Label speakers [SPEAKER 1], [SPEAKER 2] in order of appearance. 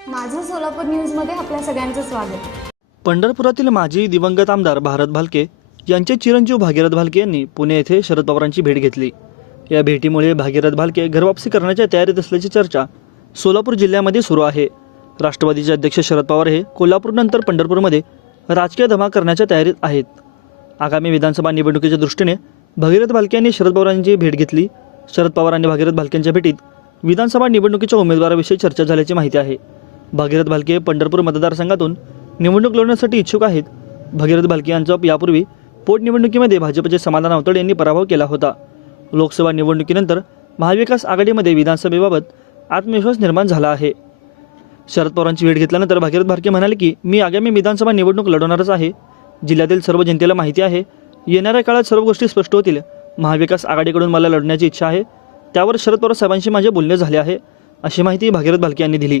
[SPEAKER 1] सोलापूर न्यूजमध्ये आपल्या सगळ्यांचं स्वागत.
[SPEAKER 2] पंढरपुरातील माजी दिवंगत आमदार भारत भालके यांचे चिरंजीव भागीरथ भालके यांनी पुणे येथे शरद पवारांची भेट घेतली. या भेटीमुळे भागीरथ भालके घरवापसी करण्याच्या तयारीत असल्याची चर्चा सोलापूर जिल्ह्यामध्ये सुरू आहे. राष्ट्रवादीचे अध्यक्ष शरद पवार हे कोल्हापूरनंतर पंढरपूरमध्ये राजकीय धमा करण्याच्या तयारीत आहेत. आगामी विधानसभा निवडणुकीच्या दृष्टीने भगीरथ भालके यांनी शरद पवारांची भेट घेतली. शरद पवार आणि भागीरथ भालकेंच्या भेटीत विधानसभा निवडणुकीच्या उमेदवाराविषयी चर्चा झाल्याची माहिती आहे. भागीरथ भालके पंढरपूर मतदारसंघातून निवडणूक लढवण्यासाठी इच्छुक आहेत. भागीरथ भालके यांचा यापूर्वी पोटनिवडणुकीमध्ये भाजपचे समाधान अवतडे यांनी पराभव केला होता. लोकसभा निवडणुकीनंतर महाविकास आघाडीमध्ये विधानसभेबाबत आत्मविश्वास निर्माण झाला आहे. शरद पवारांची भेट घेतल्यानंतर भागीरथ भालके म्हणाले की मी आगामी विधानसभा निवडणूक लढवणारच आहे. जिल्ह्यातील सर्व जनतेला माहिती आहे. येणाऱ्या काळात सर्व गोष्टी स्पष्ट होतील. महाविकास आघाडीकडून मला लढण्याची इच्छा आहे. त्यावर शरद पवार साहेबांशी माझे बोलणे झाले आहे अशी माहिती भागीरथ भालके यांनी दिली.